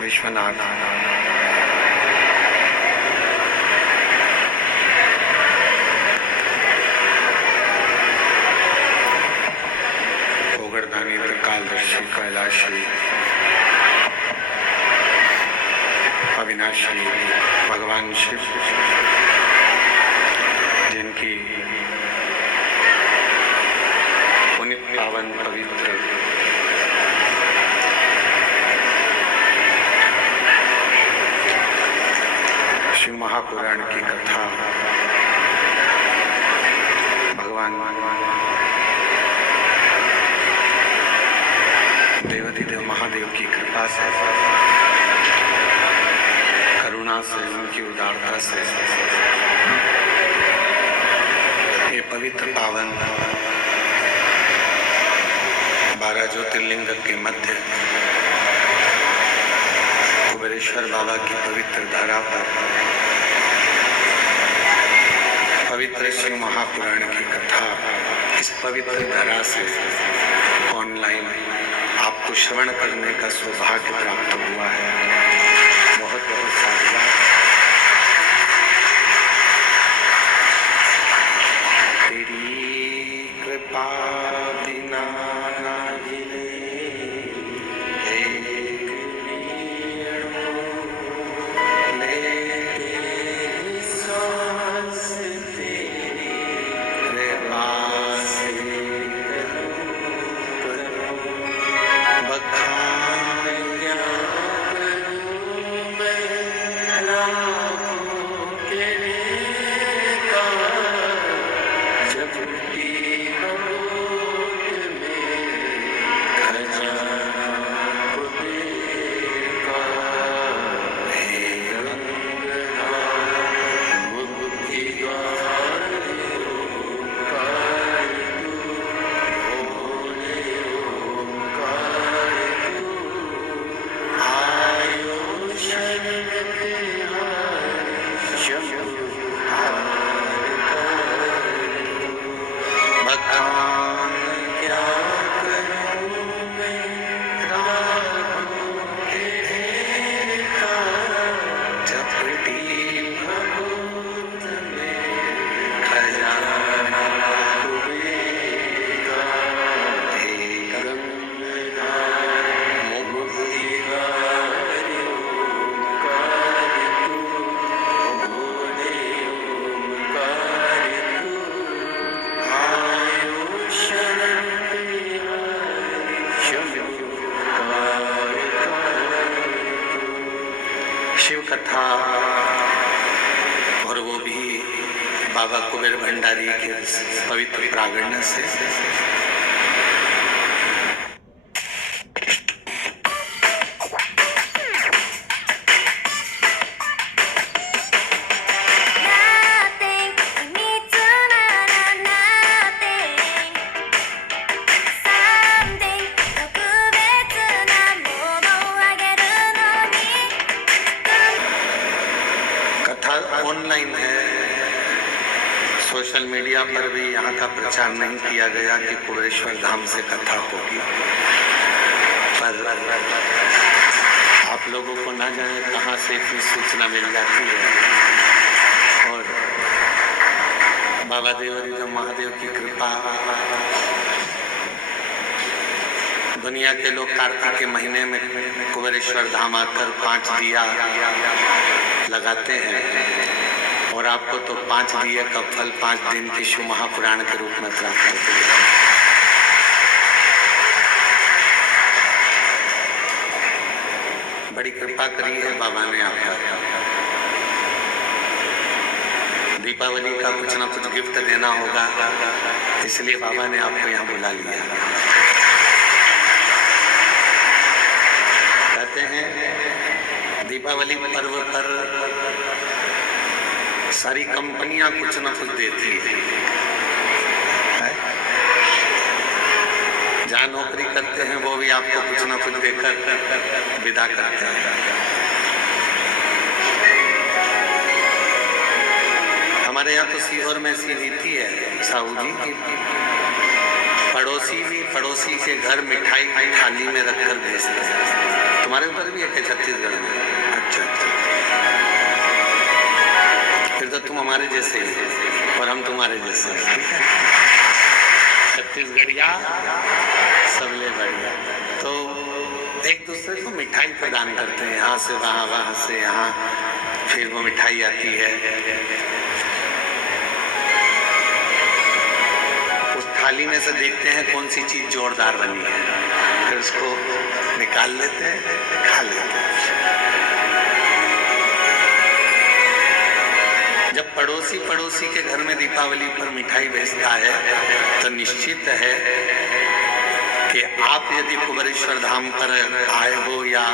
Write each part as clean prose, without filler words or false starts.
विश्वनाथ ओगरदानी त्रिकालदर्शी कैलाशी अविनाशी भगवान शिव, जिनकी पुनित पावन पवित्र शिव महापुराण की कथा भगवान देवाधिदेव महादेव की कृपा से, करुणा से, उनकी उदारता से ये पवित्र पावन 12 ज्योतिर्लिंग के मध्य कुबेरेश्वर बाबा की पवित्र धरा पर पवित्र शिव महापुराण की कथा इस पवित्र धरा से ऑनलाइन आपको श्रवण करने का सौभाग्य प्राप्त हुआ है। बहुत बहुत साधुवाद। तेरी कृपा बिना ना हिले शिव कथा, और वो भी बाबा कुबेर भंडारी के पवित्र प्रागण्य से। ऑनलाइन है, सोशल मीडिया पर भी यहाँ का प्रचार नहीं किया गया कि कुबेरेश्वर धाम से कथा होगी, पर आप लोगों को ना जाने कहाँ से इतनी सूचना मिल जाती है। और बाबा देवाधिदेव महादेव की कृपा, दुनिया के लोग कार्तिक के महीने में कुबेरेश्वर धाम आकर 5 दिया लगाते हैं, और आपको तो 5 दिए का फल 5 दिन के शिव महापुराण के रूप में प्राप्त होता है। बड़ी कृपा करी है बाबा ने आप पर। दीपावली का कुछ ना कुछ गिफ्ट देना होगा, इसलिए बाबा ने आपको यहाँ बुला लिया। कहते हैं दीपावली पर्व पर सारी कंपनियां कुछ ना कुछ देती है। जहाँ नौकरी करते हैं वो भी आपको कुछ ना कुछ देकर विदा करते हैं। हमारे यहाँ तो सीहोर में ऐसी रीति है साहू जी की, पड़ोसी भी पड़ोसी के घर मिठाई थाली में रखकर भेजते हैं। तुम्हारे उधर भी है क्या छत्तीसगढ़ में? अच्छा अच्छा, फिर तो तुम हमारे जैसे ही और हम तुम्हारे जैसे, ठीक है। छत्तीसगढ़िया सबले बढ़िया। तो एक दूसरे को मिठाई प्रदान करते हैं, यहाँ से वहाँ, वहाँ से यहाँ, फिर वो मिठाई आती है। उस थाली में से देखते हैं कौन सी चीज जोरदार बनी है, फिर उसको निकाल लेते हैं, खा लेते हैं। जब पड़ोसी के घर में दीपावली पर मिठाई भेजता है तो निश्चित है कि आप यदि कुबेरेश्वर धाम पर आए हो या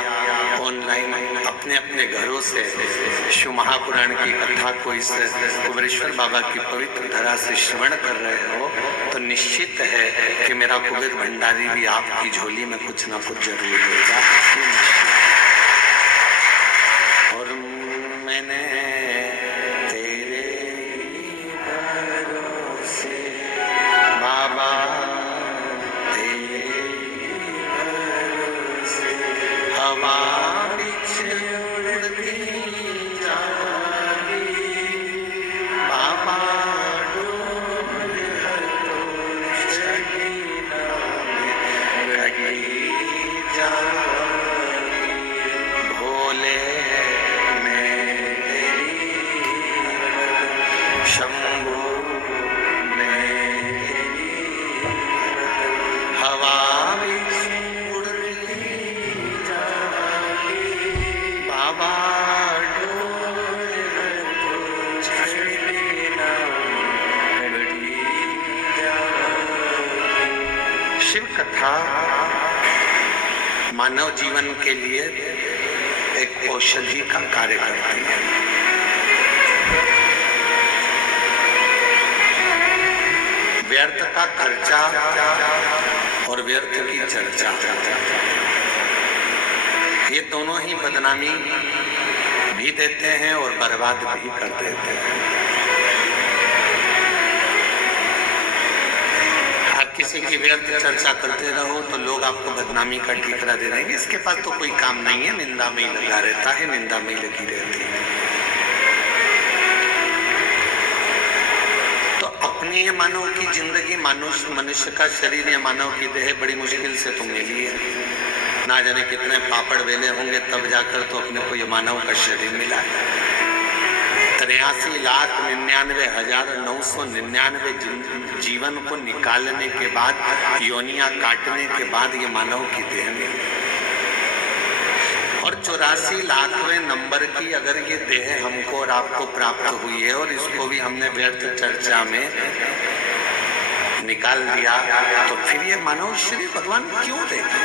ऑनलाइन अपने अपने घरों से शिव महापुराण की कथा को इस कुबेरेश्वर बाबा की पवित्र धरा से श्रवण कर रहे हो, तो निश्चित है कि मेरा कुबेर भंडारी भी आपकी झोली में कुछ ना कुछ जरूर देगा। और मैंने तेरे भरोसे बाबा, हवा बिछ उड़ती जागी बाबा, डोल हर तो छठीला में घटी जागी। भोले मैं तेरी शंभू मैं तेरी हवा बिछ शिव कथा मानव जीवन के लिए एक औषधि का कार्य करती है। व्यर्थ का खर्चा और व्यर्थ की चर्चा, ये दोनों ही बदनामी भी देते हैं और बर्बाद भी कर देते हैं। आप किसी की व्यर्थ चर्चा करते रहो तो लोग आपको बदनामी का ठीकरा दे देंगे, इसके पास तो कोई काम नहीं है, निंदा में ही लगा रहता है, निंदा में ही लगी रहती है। तो अपनी ये मानव की जिंदगी, मनुष्य का शरीर या मानव की देह बड़ी मुश्किल से तो मिली है। ना जाने कितने पापड़ वेले होंगे तब जाकर तो अपने को ये मानव का शरीर मिला है। 83,99,999 जीवन को निकालने के बाद, योनियां काटने के बाद ये मानव की देह मिली। और 84 लाखवें नंबर की अगर ये देह हमको और आपको प्राप्त हुई है और इसको भी हमने व्यर्थ चर्चा में निकाल दिया, तो फिर ये मानव शरीर भगवान क्यों देते?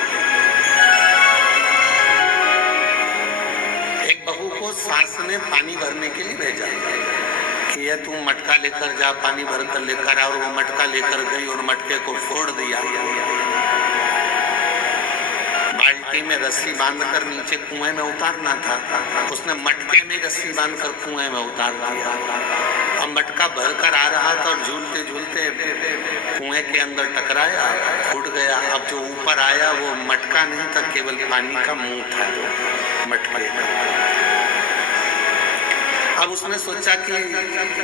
बहू को सास ने पानी भरने के लिए भेजा कि ये तुम मटका लेकर जा, पानी भर कर लेकर आ, और वो मटका लेकर गई और मटके को फोड़ दिया। बाल्टी में रस्सी बांधकर नीचे कुएं में उतारना था, उसने मटके में रस्सी बांधकर कुएं में उतार दिया। अब मटका भरकर आ रहा था और झूलते झूलते कुएं के अंदर टकराया, फूट गया। अब जो ऊपर आया वो मटका नहीं था, केवल पानी का मुंह था मटके का। अब उसने सोचा कि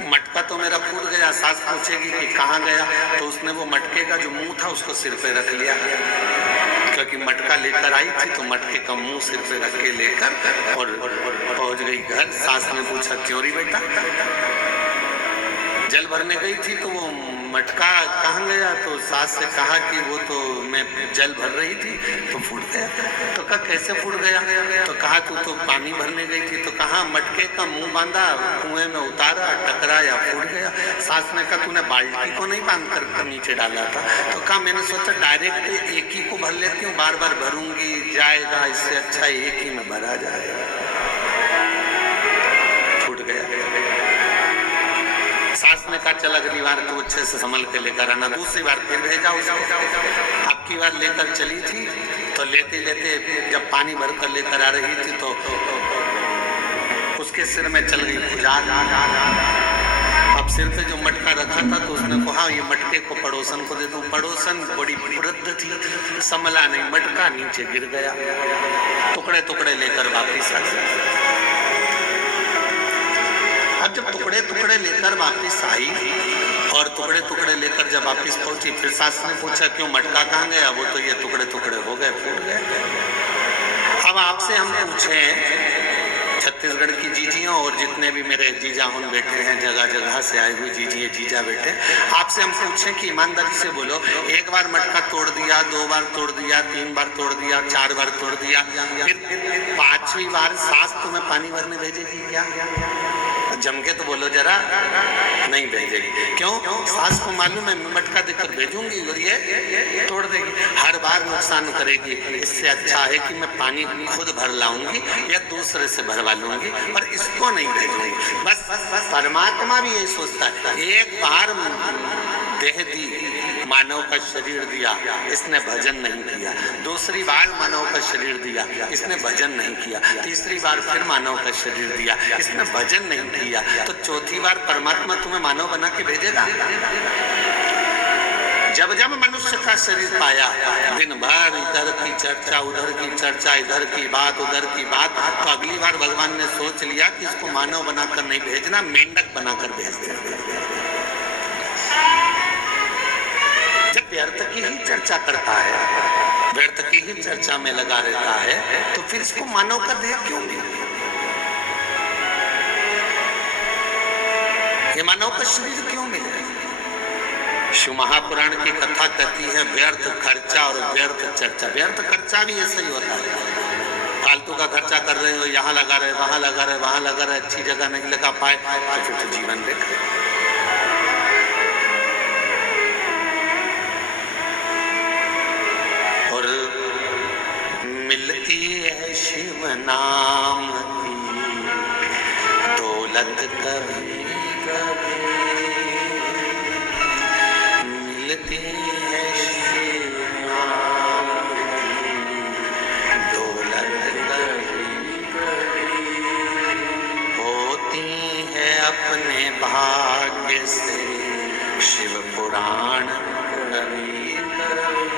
मटका तो मेरा फूट गया, सास पूछेगी कि कहाँ गया, तो उसने वो मटके का जो मुंह था उसको सिर पे रख लिया, क्योंकि मटका लेकर आई थी तो मटके का मुंह सिर पे रख के लेकर और पहुंच गई घर। सास ने पूछा क्यों री बेटा? जल भरने गई थी तो वो मटका कहाँ गया? तो सास से कहा कि वो तो मैं जल भर रही थी तो फूट गया। तो कहा कैसे फूट गया? तो कहा तू तो पानी भरने गई थी। तो कहा मटके का मुंह बांधा, कुएं में उतारा, टकराया, फूट गया। सास ने कहा तूने बाल्टी को नहीं बांध कर नीचे डाला था? तो कहा मैंने सोचा डायरेक्ट एक ही को भर लेती हूँ, बार बार भरूंगी जाएगा, इससे अच्छा एक ही में भरा जाएगा। फूट गया। सास ने कहा चल अगली बार तो अच्छे से संभल के लेकर आना। दूसरी बार फिर भेजा उसको। आपकी बार लेकर चली थी तो लेते लेते जब पानी भर कर लेकर आ रही थी तो उसके सिर में चल गई भुजाल। अब अब सिर पे जो मटका रखा था तो उसने कहा ये मटके को पड़ोसन को दे दूं। पड़ोसन बड़ी वृद्ध थी, संभला नहीं, मटका नीचे गिर गया, टुकड़े टुकड़े लेकर वापिस आ गई। अब जब टुकड़े टुकड़े लेकर वापिस आई और टुकड़े टुकड़े लेकर जब वापिस पहुंची, फिर सास ने पूछा क्यों मटका कहाँ गया? वो तो ये टुकड़े टुकड़े हो गए, फूट गए। अब आपसे हम पूछे, छत्तीसगढ़ की जीजियों और जितने भी मेरे जीजा उन बैठे हैं, जगह जगह से आए हुए जीजिए जीजा बैठे, आपसे हम पूछें कि ईमानदारी से बोलो, एक बार मटका तोड़ दिया, 2 बार तोड़ दिया, 3 बार तोड़ दिया, 4 बार तोड़ दिया, फिर 5वीं बार सास तुम्हें पानी भरने भेजेगी क्या? जम के तो बोलो जरा, नहीं भेजेगी। क्यों? सास को मालूम है मटका देकर भेजूंगी और ये तोड़ देगी, हर बार नुकसान करेगी। इससे अच्छा है कि मैं पानी खुद भर लाऊंगी या दूसरे से भरवा लूंगी, पर इसको नहीं भेजूंगी। बस परमात्मा भी यही सोचता है, एक बार देह दी, मानव का शरीर दिया, इसने भजन नहीं किया। दूसरी बार मानव का शरीर दिया, इसने भजन नहीं किया। तीसरी बार फिर मानव का शरीर दिया, इसने भजन नहीं किया। तो चौथी बार परमात्मा तुम्हें मानव बना के भेजेगा। जब जब मनुष्य का शरीर पाया, दिन भर इधर की चर्चा, उधर की चर्चा, इधर की बात, उधर की बात, तो अगली बार भगवान ने सोच लिया कि इसको मानव बनाकर नहीं भेजना, मेंढक बनाकर भेज देना। जब व्यर्थ की ही चर्चा करता है, व्यर्थ की ही चर्चा में लगा रहता है, तो फिर इसको मानव का देह क्यों मिला? ये मानव का शरीर क्यों मिला? शिव महापुराण की कथा कहती है व्यर्थ खर्चा और व्यर्थ चर्चा। व्यर्थ खर्चा भी ऐसा ही होता है, फालतू का खर्चा कर रहे हो, यहाँ लगा रहे, वहां लगा रहे, वहां लगा रहे, अच्छी जगह नहीं लगा पाए तो फिर तो जीवन बेकार। और मिलती है शिव नाम की दौलत कभी कभी, मिलती है शिव नाम की दौलत कभी कभी, होती है अपने भाग्य से शिव पुराण कभी कभी।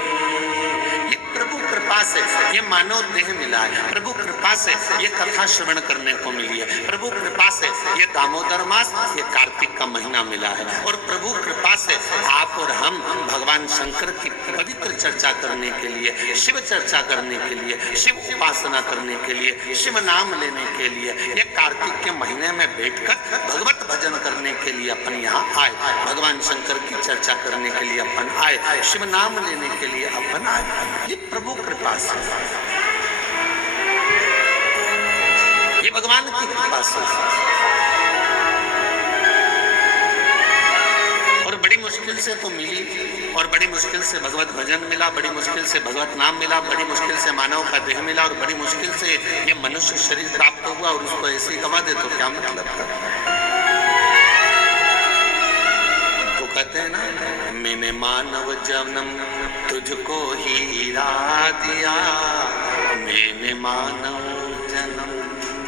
प्रभु कृपा से ये मानव देह मिला है, प्रभु कृपा से ये कथा श्रवण करने को मिली है, प्रभु कृपा से ये दामोदर मास, ये कार्तिक का महीना मिला है, और प्रभु कृपा से आप और हम भगवान शंकर की पवित्र चर्चा करने के लिए, शिव चर्चा करने के लिए, शिव उपासना करने के लिए, शिव नाम लेने के लिए, ये कार्तिक के महीने में बैठकर भगवत भजन करने के लिए अपन यहाँ आए, भगवान शंकर की चर्चा करने के लिए अपन आए, शिव नाम लेने के लिए अपन आए। ये प्रभु कृपा से, ये भगवान की कृपा से। और बड़ी मुश्किल से तो मिली, और बड़ी मुश्किल से भगवत भजन मिला, बड़ी मुश्किल से भगवत नाम मिला, बड़ी मुश्किल से मानव का देह मिला, और बड़ी मुश्किल से ये मनुष्य शरीर प्राप्त हुआ, और उसको ऐसे ही गवा दे तो क्या मतलब का? तो कहते हैं ना, मैंने मानव जन्म तुझको हीरा दिया, मैंने मानव जन्म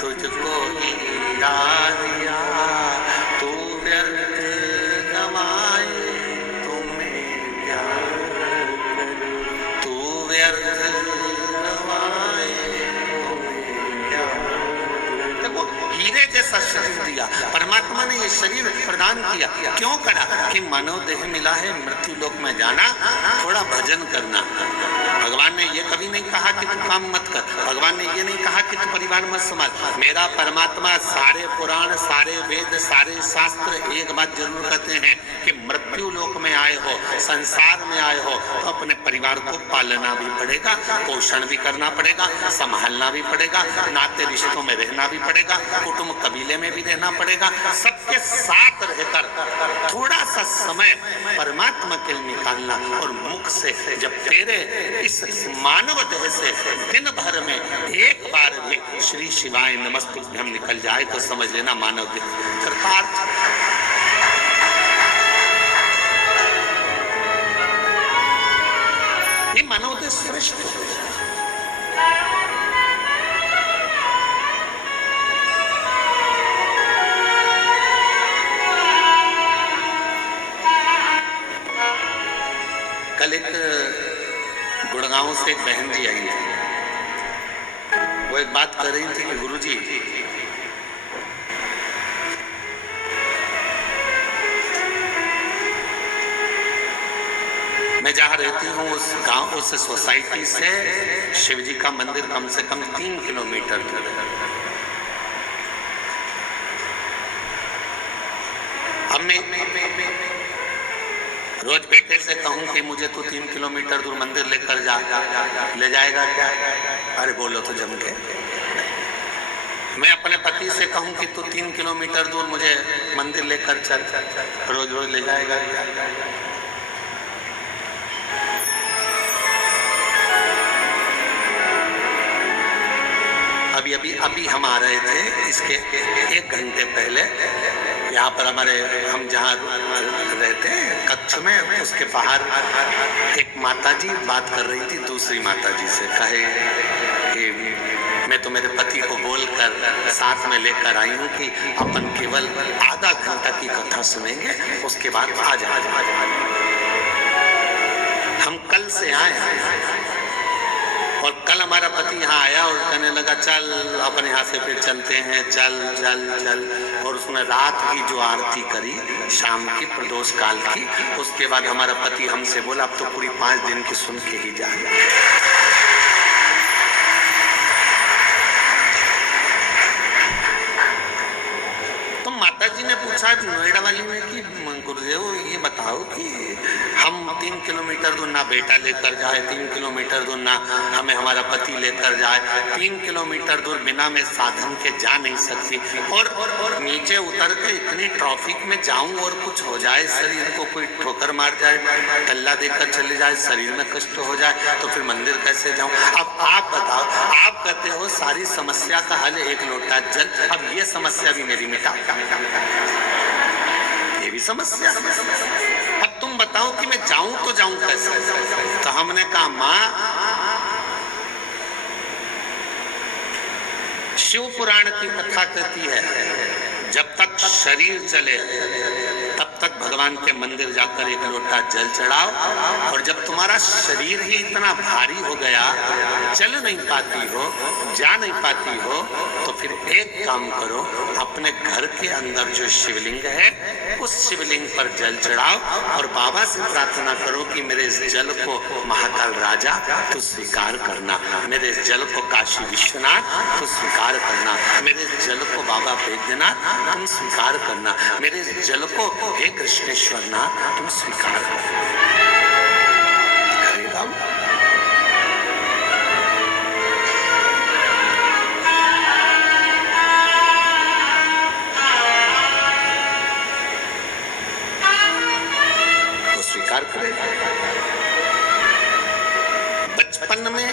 तुझको हीरा दिया, तू व्यर्थ गवाए तुम्हें क्या करूं, तू व्यर्थ गवाए तुम्हें क्या। देखो हीरे जैसा शरीर दिया परमात्मा ने, ये शरीर प्रदान किया, क्यों करा? कि मानव देह मिला है, मृत्यु लोक में जाना, थोड़ा भजन करना। भगवान ने ये कभी नहीं कहा कि तू काम मत कर, भगवान ने ये नहीं कहा कि तू परिवार मत संभाल। मेरा परमात्मा सारे पुराण, सारे वेद, सारे शास्त्र एक बात जरूर कहते हैं कि मृत्यु लोक में आए हो, संसार में आए हो, तो अपने परिवार को पालना भी पड़ेगा, पोषण भी करना पड़ेगा, संभालना भी पड़ेगा, नाते रिश्तों में रहना भी पड़ेगा, कुटुंब कबीले में भी रहना पड़ेगा, सबके साथ रहकर थोड़ा सा समय परमात्मा के लिए निकालना। और मुख से जब तेरे इस मानव देह से दिन भर में एक बार भी श्री शिवाय नमस्तुभ्यम निकल जाए तो समझ लेना मानव देह कृतार्थ। ये मानव देह श्रेष्ठ हो। गांव से एक बहन जी आई थी। वो एक बात कर रही थी कि गुरुजी, मैं जहाँ रहती हूँ उस गांव, उस सोसाइटी से शिव जी का मंदिर कम से कम 3 किलोमीटर दूर है। अब मैं रोज बेटे से कहूँ कि मुझे तो 3 किलोमीटर दूर मंदिर लेकर जा, ले जाएगा क्या? अरे बोलो तो जम के। मैं अपने पति से कहूँ कि तू 3 किलोमीटर दूर मुझे मंदिर लेकर चल, रोज रोज ले जाएगा क्या? अभी हम आ रहे थे इसके 1 घंटे पहले यहाँ पर हमारे, हम जहाँ रहते हैं कक्ष में, उसके बाहर एक माताजी बात कर रही थी दूसरी माताजी से। कहे कि मैं तो मेरे पति को बोलकर साथ में लेकर आई हूँ कि अपन केवल आधा घंटा की कथा सुनेंगे, उसके बाद आ जाएंगे। हम कल से आए और कल हमारा पति यहाँ आया और कहने लगा चल अपन यहाँ से फिर चलते हैं, चल चल चल। और उसने रात की जो आरती करी शाम की प्रदोष काल की, उसके बाद हमारा पति हमसे बोला अब तो पूरी 5 दिन की सुन के ही जाए। तो माता जी ने पूछा नोएडा वाली ने कि गुरुदेव ये बताओ कि हम 3 किलोमीटर दूर ना बेटा लेकर जाए, 3 किलोमीटर दूर ना हमें हमारा पति लेकर जाए, 3 किलोमीटर दूर बिना मैं साधन के जा नहीं सकती, और नीचे उतर के इतनी ट्रैफिक में जाऊं और कुछ हो जाए, शरीर को कोई ठोकर मार जाए, टल्ला देकर चले जाए, शरीर में कष्ट हो जाए, तो फिर मंदिर कैसे जाऊं? अब आप बताओ, आप कहते हो सारी समस्या का हल 1 लोटा जल, अब ये समस्या भी मेरी मिटा, ये भी समस्या। अब तुम बताओ कि मैं जाऊं तो जाऊं कैसे? तो हमने कहा मां, शिव पुराण की कथा कहती है जब तक शरीर चले तब तक भगवान के मंदिर जाकर 1 लोटा जल चढ़ाओ, और जब तुम्हारा शरीर ही इतना भारी हो गया, चल नहीं पाती हो, जा नहीं पाती हो, तो फिर एक काम करो, अपने घर के अंदर जो शिवलिंग है उस शिवलिंग पर जल चढ़ाओ और बाबा से प्रार्थना करो कि मेरे इस जल को महाकाल राजा तो स्वीकार करना, मेरे इस जल को काशी विश्वनाथ तो स्वीकार करना, मेरे इस जल को बाबा वैद्यनाथ तुम स्वीकार करना, मेरे इस जल को हे कृष्णेश्वर नाथ तुम स्वीकार करना। करेगा वो, स्वीकार करेगा। बचपन में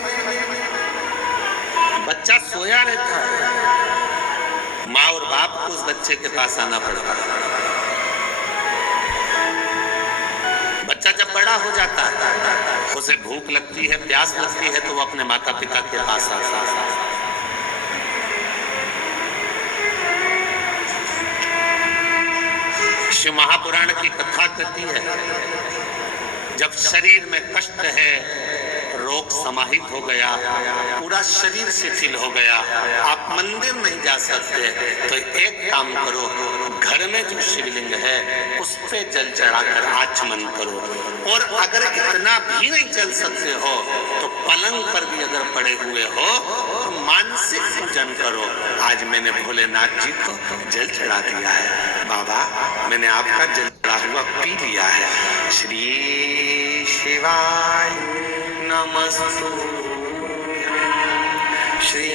बच्चा सोया रहता है, माँ और बाप को उस बच्चे के पास आना पड़ता है। बच्चा जब बड़ा हो जाता है, उसे भूख लगती है, प्यास लगती है, तो वो अपने माता पिता के पास आता है। शिव महापुराण की कथा कहती है जब शरीर में कष्ट है, रोग समाहित हो गया, पूरा शरीर शिथिल हो गया, आप मंदिर नहीं जा सकते, तो एक काम करो, घर में जो शिवलिंग है उस पे जल चढ़ाकर आचमन करो, और अगर इतना भी नहीं चल सकते हो तो पलंग पर भी अगर पड़े हुए हो तो मानसिक पूजन करो। आज मैंने भोलेनाथ जी को जल चढ़ा दिया है, बाबा मैंने आपका जल चढ़ा हुआ पी लिया है, श्री शिवाय नमस्तुभ्यं, श्री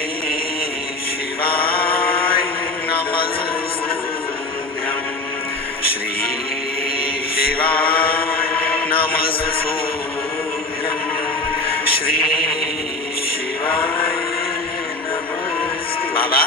शिवाय नमस्तुभ्यं, श्री शिवाय नमस्तुभ्यं, श्री शिवाय नमस्तुभ्यं। बाबा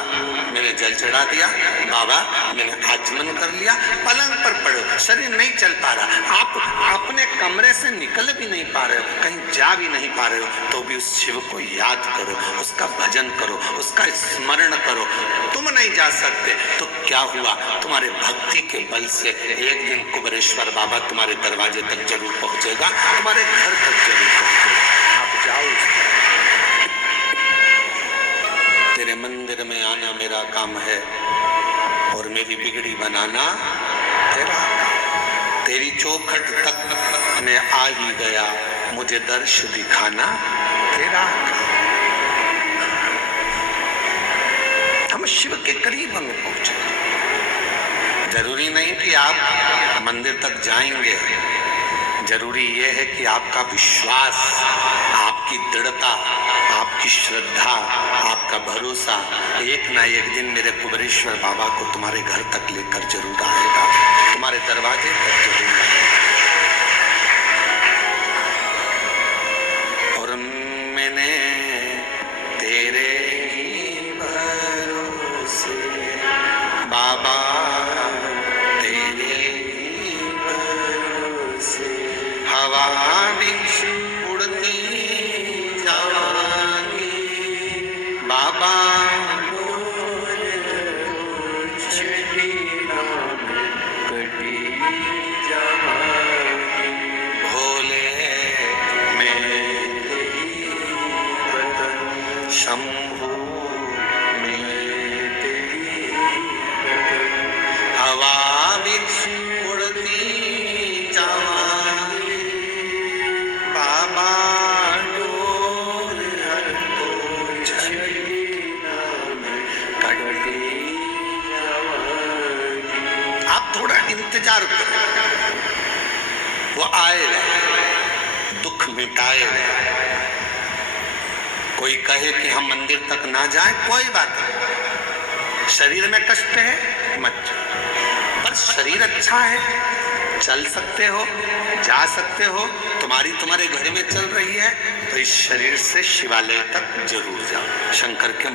मैंने जल चढ़ा दिया, बाबा मैंने आचमन कर लिया, पलंग पर पड़े, शरीर नहीं चल पा रहा, आप अपने कमरे से निकल भी नहीं पा रहे हो, कहीं जा भी नहीं पा रहे हो, तो भी उस शिव को याद करो, उसका भजन करो, उसका स्मरण करो। तुम नहीं जा सकते तो क्या हुआ, तुम्हारे भक्ति के बल से एक दिन कुबेरेश्वर बाबा तुम्हारे दरवाजे तक जरूर पहुंचेगा, तुम्हारे घर तक जरूर पहुंचेगा। आप जाओ। तेरे मंदिर में आना मेरा काम है और मेरी बिगड़ी बनाना तेरा काम। तेरी चौखट तक मैं आ ही गया, मुझे दर्श दिखाना तेरा काम। हम शिव के करीब हमें पहुंचे। जरूरी नहीं कि आप मंदिर तक जाएंगे, जरूरी यह है कि आपका विश्वास, आपकी दृढ़ता, आपकी श्रद्धा, आपका भरोसा एक ना एक दिन मेरे कुबेरेश्वर बाबा को तुम्हारे घर तक लेकर जरूर आएगा, तुम्हारे दरवाजे तक जरूर आएगा। और मैंने तेरे ही भरोसे बाबा, तेरे ही भरोसे हवा भी उड़ती जाएगी बाबा, भोले मैं तेरी बदन, शंभू मैं तेरी बदन, हवा भी उड़ती जाएगी बाबा, डोर हटो छड़ी नाम कटी जाएगी। आप थोड़ा इंतजार करो, वो आएगा, दुख मिटाएगा। कोई कहे कि हम मंदिर तक ना जाएं, कोई बात नहीं, शरीर में कष्ट है मत, पर शरीर अच्छा है, चल सकते हो, जा सकते हो, तुम्हारे घर में चल रही है, तो इस शरीर से शिवालय तक जरूर जाओ। शंकर के